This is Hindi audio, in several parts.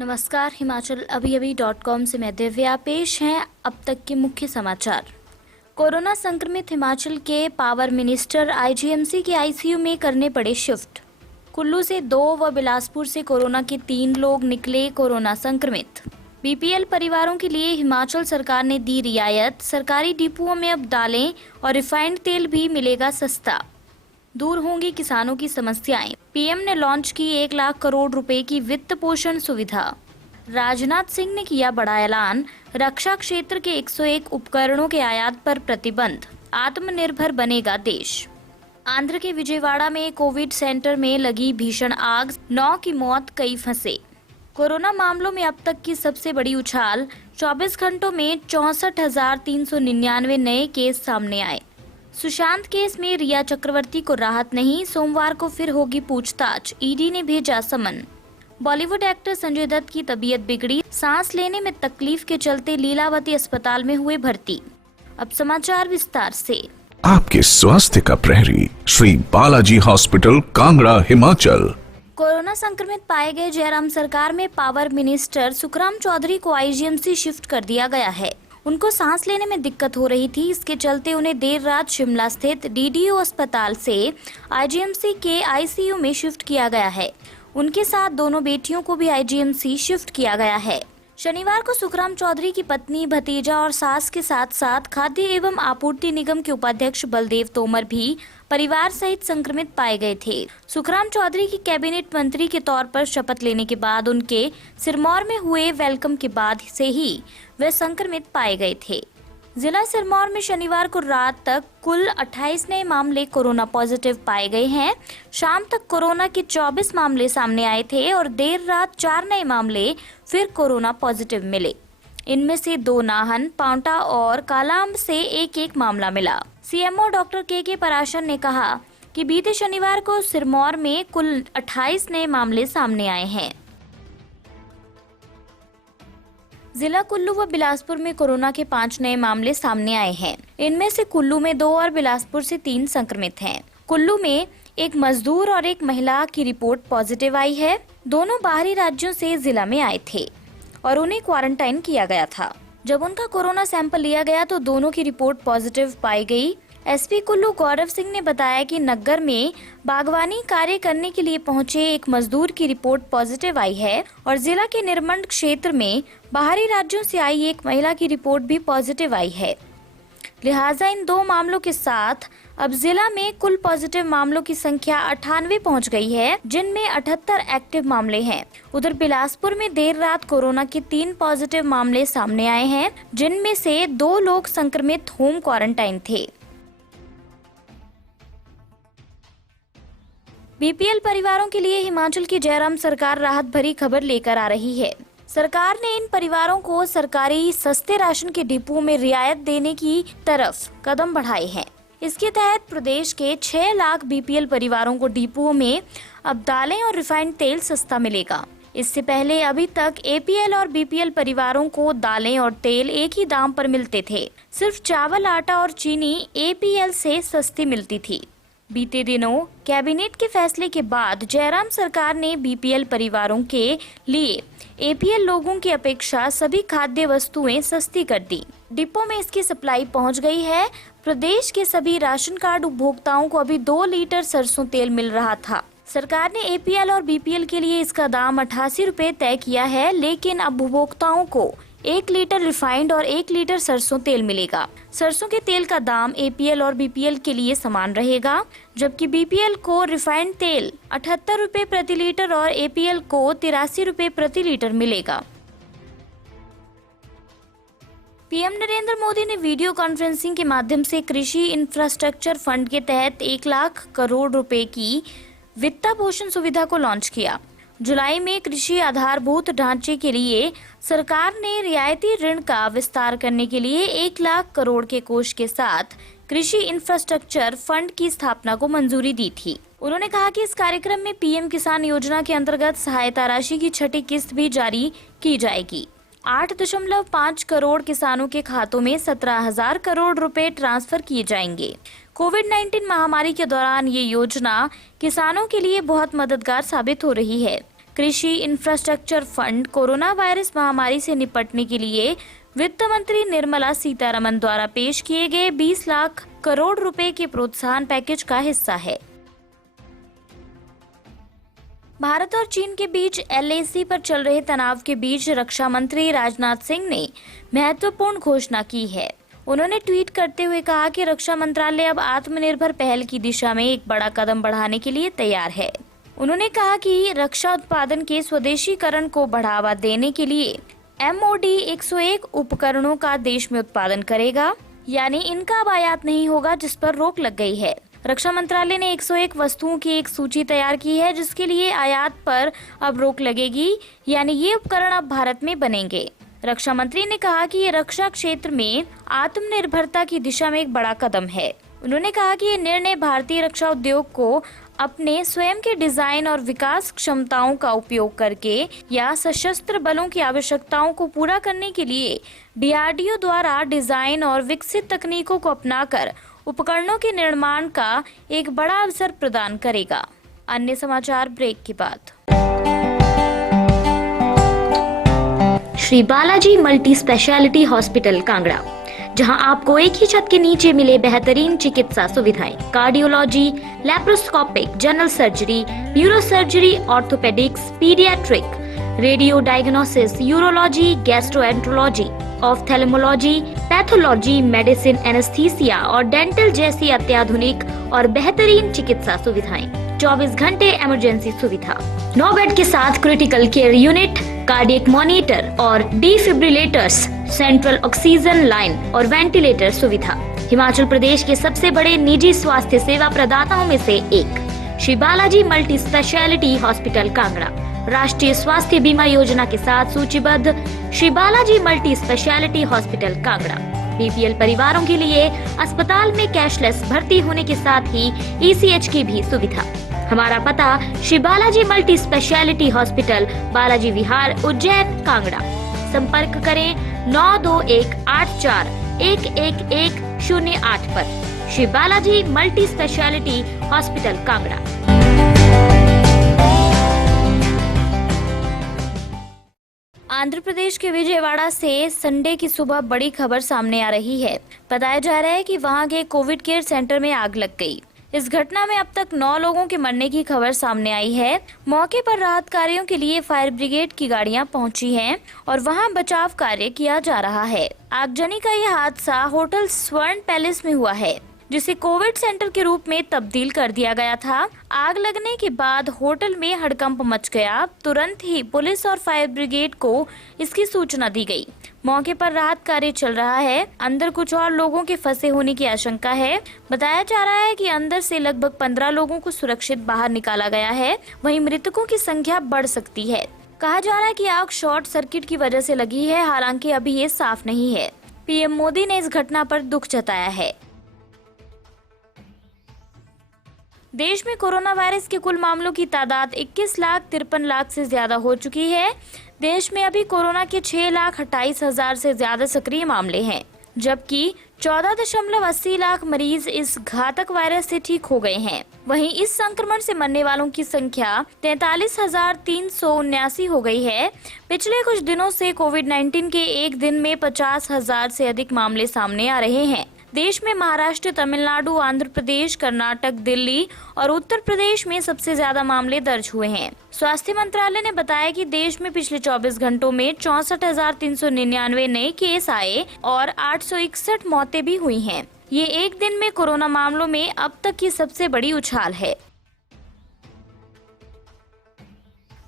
नमस्कार, हिमाचल अभी से मैं दिव्या। पेश हैं अब तक के मुख्य समाचार। कोरोना संक्रमित हिमाचल के पावर मिनिस्टर आईजीएमसी के आईसीयू में करने पड़े शिफ्ट। कुल्लू से 2 व बिलासपुर से कोरोना के 3 लोग निकले कोरोना संक्रमित। बीपीएल परिवारों के लिए हिमाचल सरकार ने दी रियायत। सरकारी डिपुओं में अब दालें और रिफाइंड तेल भी मिलेगा सस्ता। दूर होंगी किसानों की समस्याएं। पीएम ने लॉन्च की 1 लाख करोड़ रुपए की वित्त पोषण सुविधा। राजनाथ सिंह ने किया बड़ा ऐलान। रक्षा क्षेत्र के 101 उपकरणों के आयात पर प्रतिबंध। आत्मनिर्भर बनेगा देश। आंध्र के विजयवाड़ा में कोविड सेंटर में लगी भीषण आग, 9 की मौत, कई फंसे। कोरोना मामलों में अब तक की सबसे बड़ी उछाल। 24 घंटों में 64,399 नए केस सामने आए। सुशांत केस में रिया चक्रवर्ती को राहत नहीं, सोमवार को फिर होगी पूछताछ। ईडी ने भेजा समन। बॉलीवुड एक्टर संजय दत्त की तबीयत बिगड़ी, सांस लेने में तकलीफ के चलते लीलावती अस्पताल में हुए भर्ती। अब समाचार विस्तार से। आपके स्वास्थ्य का प्रहरी श्री बालाजी हॉस्पिटल, कांगड़ा, हिमाचल। कोरोना संक्रमित पाए गए जयराम सरकार में पावर मिनिस्टर सुखराम चौधरी को आईजीएमसी शिफ्ट कर दिया गया है। उनको सांस लेने में दिक्कत हो रही थी, इसके चलते उन्हें देर रात शिमला स्थित डीडीयू अस्पताल से आईजीएमसी के आईसीयू में शिफ्ट किया गया है। उनके साथ दोनों बेटियों को भी आईजीएमसी शिफ्ट किया गया है। शनिवार को सुखराम चौधरी की पत्नी, भतीजा और सास के साथ साथ खाद्य एवं आपूर्ति निगम के उपाध्यक्ष बलदेव तोमर भी परिवार सहित संक्रमित पाए गए थे। सुखराम चौधरी की कैबिनेट मंत्री के तौर पर शपथ लेने के बाद उनके सिरमौर में हुए वेलकम के बाद से ही वे संक्रमित पाए गए थे। जिला सिरमौर में शनिवार को रात तक कुल 28 नए मामले कोरोना पॉजिटिव पाए गए हैं। शाम तक कोरोना के 24 मामले सामने आए थे और देर रात 4 नए मामले फिर कोरोना पॉजिटिव मिले। इनमें से 2 नाहन, पांवटा और कालाअंब से एक मामला मिला। सीएमओ डॉक्टर के पराशर ने कहा कि बीते शनिवार को सिरमौर में कुल 28 नए मामले सामने आए हैं। जिला कुल्लू व बिलासपुर में कोरोना के 5 नए मामले सामने आए हैं। इनमें से कुल्लू में 2 और बिलासपुर से 3 संक्रमित हैं। कुल्लू में एक मजदूर और एक महिला की रिपोर्ट पॉजिटिव आई है। दोनों बाहरी राज्यों से जिला में आए थे और उन्हें क्वारंटाइन किया गया था। जब उनका कोरोना सैंपल लिया गया तो दोनों की रिपोर्ट पॉजिटिव पाई गई। एसपी कुल्लू गौरव सिंह ने बताया कि नग्गर में बागवानी कार्य करने के लिए पहुंचे एक मजदूर की रिपोर्ट पॉजिटिव आई है और जिला के निर्मंड क्षेत्र में बाहरी राज्यों से आई एक महिला की रिपोर्ट भी पॉजिटिव आई है। लिहाजा इन 2 मामलों के साथ अब जिला में कुल पॉजिटिव मामलों की संख्या 98 पहुंच गई है, जिनमें 78 एक्टिव मामले हैं। उधर बिलासपुर में देर रात कोरोना के 3 पॉजिटिव मामले सामने आए हैं, जिनमें से 2 लोग संक्रमित होम क्वारंटाइन थे। बीपीएल परिवारों के लिए हिमाचल की जयराम सरकार राहत भरी खबर लेकर आ रही है। सरकार ने इन परिवारों को सरकारी सस्ते राशन के डिपुओं में रियायत देने की तरफ कदम बढ़ाए हैं। इसके तहत प्रदेश के 6 लाख बीपीएल परिवारों को डिपुओं में अब दालें और रिफाइंड तेल सस्ता मिलेगा। इससे पहले अभी तक एपीएल और बीपीएल परिवारों को दालें और तेल एक ही दाम पर मिलते थे। सिर्फ चावल, आटा और चीनी एपीएल से सस्ती मिलती थी। बीते दिनों कैबिनेट के फैसले के बाद जयराम सरकार ने बीपीएल परिवारों के लिए एपीएल लोगों की अपेक्षा सभी खाद्य वस्तुएं सस्ती कर दी। डिपो में इसकी सप्लाई पहुंच गई है। प्रदेश के सभी राशन कार्ड उपभोक्ताओं को अभी 2 लीटर सरसों तेल मिल रहा था। सरकार ने एपीएल और बीपीएल के लिए इसका दाम 88 रुपए तय किया है, लेकिन अब उपभोक्ताओं को 1 लीटर रिफाइंड और 1 लीटर सरसों तेल मिलेगा। सरसों के तेल का दाम एपीएल और बीपीएल के लिए समान रहेगा, जबकि बीपीएल को रिफाइंड तेल 78 रुपए प्रति लीटर और एपीएल को 83 रुपए प्रति लीटर मिलेगा। पीएम नरेंद्र मोदी ने वीडियो कॉन्फ्रेंसिंग के माध्यम से कृषि इंफ्रास्ट्रक्चर फंड के तहत 1 लाख करोड़ रुपए की वित्त पोषण सुविधा को लॉन्च किया। जुलाई में कृषि आधारभूत ढांचे के लिए सरकार ने रियायती ऋण का विस्तार करने के लिए 1 लाख करोड़ के कोष के साथ कृषि इंफ्रास्ट्रक्चर फंड की स्थापना को मंजूरी दी थी। उन्होंने कहा कि इस कार्यक्रम में पीएम किसान योजना के अंतर्गत सहायता राशि की 6ठी किस्त भी जारी की जाएगी। 8.5 करोड़ किसानों के खातों में 17,000 करोड़ रुपए ट्रांसफर किए जाएंगे। कोविड-19 महामारी के दौरान ये योजना किसानों के लिए बहुत मददगार साबित हो रही है। कृषि इंफ्रास्ट्रक्चर फंड कोरोना वायरस महामारी से निपटने के लिए वित्त मंत्री निर्मला सीतारमण द्वारा पेश किए गए 20 लाख करोड़ रुपए के प्रोत्साहन पैकेज का हिस्सा है। भारत और चीन के बीच LAC पर चल रहे तनाव के बीच रक्षा मंत्री राजनाथ सिंह ने महत्वपूर्ण घोषणा की है। उन्होंने ट्वीट करते हुए कहा कि रक्षा मंत्रालय अब आत्मनिर्भर पहल की दिशा में एक बड़ा कदम बढ़ाने के लिए तैयार है। उन्होंने कहा कि रक्षा उत्पादन के स्वदेशीकरण को बढ़ावा देने के लिए MOD 101 उपकरणों का देश में उत्पादन करेगा, यानी इनका अब आयात नहीं होगा, जिस पर रोक लग गई है। रक्षा मंत्रालय ने 101 वस्तुओं की एक सूची तैयार की है, जिसके लिए आयात पर अब रोक लगेगी, यानी ये उपकरण अब भारत में बनेंगे। रक्षा मंत्री ने कहा कि ये रक्षा क्षेत्र में आत्मनिर्भरता की दिशा में एक बड़ा कदम है। उन्होंने कहा कि ये निर्णय भारतीय रक्षा उद्योग को अपने स्वयं के डिजाइन और विकास क्षमताओं का उपयोग करके या सशस्त्र बलों की आवश्यकताओं को पूरा करने के लिए DRDO द्वारा डिजाइन और विकसित तकनीकों को अपनाकर उपकरणों के निर्माण का एक बड़ा अवसर प्रदान करेगा। अन्य समाचार ब्रेक के बाद। Shri Balaji multi speciality hospital Kangra, जहां आपको एक ही छत के नीचे मिले बेहतरीन चिकित्सा सुविधाएं, cardiology, laparoscopic, general surgery, neurosurgery, orthopaedics, paediatric, radio diagnosis, urology, gastroenterology, ophthalmology, pathology, medicine, anaesthesia और डेंटल जैसी अत्याधुनिक और बेहतरीन चिकित्सा सुविधाएं, 24 घंटे इमरजेंसी सुविधा, 9 बेड के साथ critical care unit, cardiac monitor और डिफिब्रिलेटर्स, सेंट्रल ऑक्सीजन लाइन और वेंटिलेटर सुविधा। हिमाचल प्रदेश के सबसे बड़े निजी स्वास्थ्य सेवा प्रदाताओं में से एक Shri Balaji multi speciality hospital Kangra राष्ट्रीय स्वास्थ्य बीमा योजना के साथ सूचीबद्ध Shri Balaji multi speciality hospital Kangra BPL परिवारों के लिए अस्पताल में कैशलेस भर्ती होने के साथ ही ECH की भी सुविधा। हमारा पता Shri Balaji multi speciality hospital, Balaji Vihar, Ujjain, Kangra. संपर्क करें 9218411108 पर। Shri Balaji multi speciality hospital Kangra. Andhra Pradesh के विजयवाड़ा से संडे की सुबह बड़ी खबर सामने आ रही है। बताया जा रहा है कि वहां के कोविड केयर सेंटर में आग लग गई। इस घटना में अब तक 9 लोगों के मरने की खबर सामने आई है। मौके पर राहत कार्यों के लिए फायर ब्रिगेड की गाड़ियां पहुंची हैं और वहां बचाव कार्य किया जा रहा है। आगजनी का यह हादसा होटल स्वर्ण पैलेस में हुआ है, जिसे कोविड सेंटर के रूप में तब्दील कर दिया गया था। आग लगने के बाद होटल में हड़कंप मच गया। तुरंत ही पुलिस और फायर ब्रिगेड को इसकी सूचना दी गई। मौके पर राहत कार्य चल रहा है। अंदर कुछ और लोगों के फंसे होने की आशंका है। बताया जा रहा है कि अंदर से लगभग 15 लोगों को सुरक्षित बाहर निकाला गया है। वहीं मृतकों की संख्या बढ़ सकती है। कहा जा रहा है कि आग शॉर्ट सर्किट की वजह से लगी है, हालांकि अभी ये साफ नहीं है। PM मोदी ने इस घटना पर दुख जताया है। देश में कोरोना वायरस के कुल मामलों की तादाद 21,53,00,000 से ज्यादा हो चुकी है। देश में अभी कोरोना के 6,28,000 से ज्यादा सक्रिय मामले हैं, जबकि 14.80 लाख मरीज इस घातक वायरस से ठीक हो गए हैं। वहीं इस संक्रमण से मरने वालों की संख्या 43,379 हो गई है। पिछले कुछ दिनों से कोविड-19 के एक दिन में 50,000 से अधिक मामले सामने आ रहे हैं। देश में महाराष्ट्र, तमिलनाडु, आंध्र प्रदेश, कर्नाटक, दिल्ली और उत्तर प्रदेश में सबसे ज्यादा मामले दर्ज हुए हैं। स्वास्थ्य मंत्रालय ने बताया कि देश में पिछले 24 घंटों में 64,399 नए केस आए और 861 मौतें भी हुई हैं। ये एक दिन में कोरोना मामलों में अब तक की सबसे बड़ी उछाल है।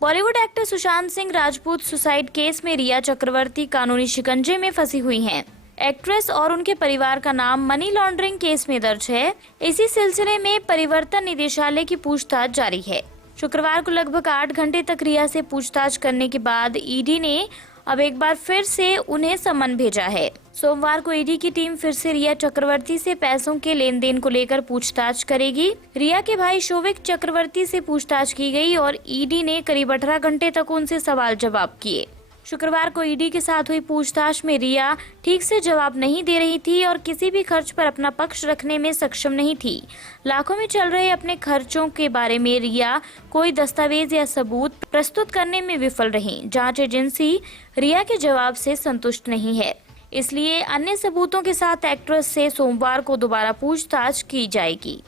Bollywood actor Sushant Singh Rajput suicide case में रिया चक्रवर्ती कानूनी शिकंजे में फंसी हुई हैं। एक्ट्रेस और उनके परिवार का नाम मनी लॉन्ड्रिंग केस में दर्ज है। इसी सिलसिले में परिवर्तन निदेशालय की पूछताछ जारी है। शुक्रवार को लगभग 8 घंटे तक रिया से पूछताछ करने के बाद ईडी ने अब एक बार फिर से उन्हें समन भेजा है। सोमवार को ईडी की टीम फिर से रिया चक्रवर्ती से पैसों के लेन देन को लेकर पूछताछ करेगी। रिया के भाई शोविक चक्रवर्ती से पूछताछ की गई और ईडी ने करीब 18 घंटे तक उनसे सवाल जवाब किए। शुक्रवार को ईडी के साथ हुई पूछताछ में रिया ठीक से जवाब नहीं दे रही थी और किसी भी खर्च पर अपना पक्ष रखने में सक्षम नहीं थी। लाखों में चल रहे अपने खर्चों के बारे में रिया कोई दस्तावेज या सबूत प्रस्तुत करने में विफल रही। जांच एजेंसी रिया के जवाब से संतुष्ट नहीं है, इसलिए अन्य सबूतों के साथ एक्ट्रेस से सोमवार को दोबारा पूछताछ की जाएगी।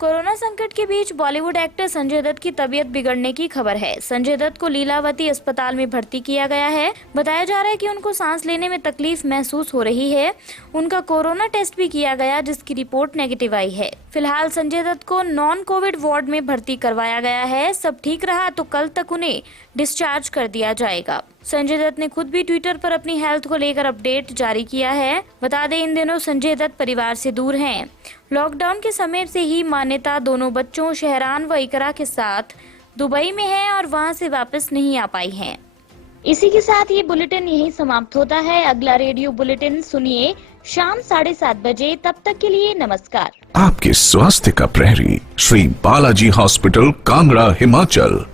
कोरोना संकट के बीच बॉलीवुड एक्टर संजय दत्त की तबीयत बिगड़ने की खबर है। संजय दत्त को लीलावती अस्पताल में भर्ती किया गया है। बताया जा रहा है कि उनको सांस लेने में तकलीफ महसूस हो रही है। उनका कोरोना टेस्ट भी किया गया, जिसकी रिपोर्ट नेगेटिव आई है। फिलहाल संजय दत्त को नॉन कोविड वार्ड में भर्ती करवाया गया है। सब ठीक रहा तो कल तक उन्हें डिस्चार्ज कर दिया जाएगा। संजय दत्त ने खुद भी ट्विटर पर अपनी हेल्थ को लेकर अपडेट जारी किया है। बता दें, इन दिनों संजय दत्त परिवार से दूर हैं। लॉकडाउन के समय से ही मान्यता दोनों बच्चों शहरान व इकरा के साथ दुबई में है और वहां से वापस नहीं आ पाई हैं। इसी के साथ ये बुलेटिन यहीं समाप्त होता है। अगला रेडियो बुलेटिन सुनिए शाम 7:30 बजे। तब तक के लिए नमस्कार। आपके स्वास्थ्य का प्रहरी श्री बालाजी हॉस्पिटल, कांगड़ा, हिमाचल।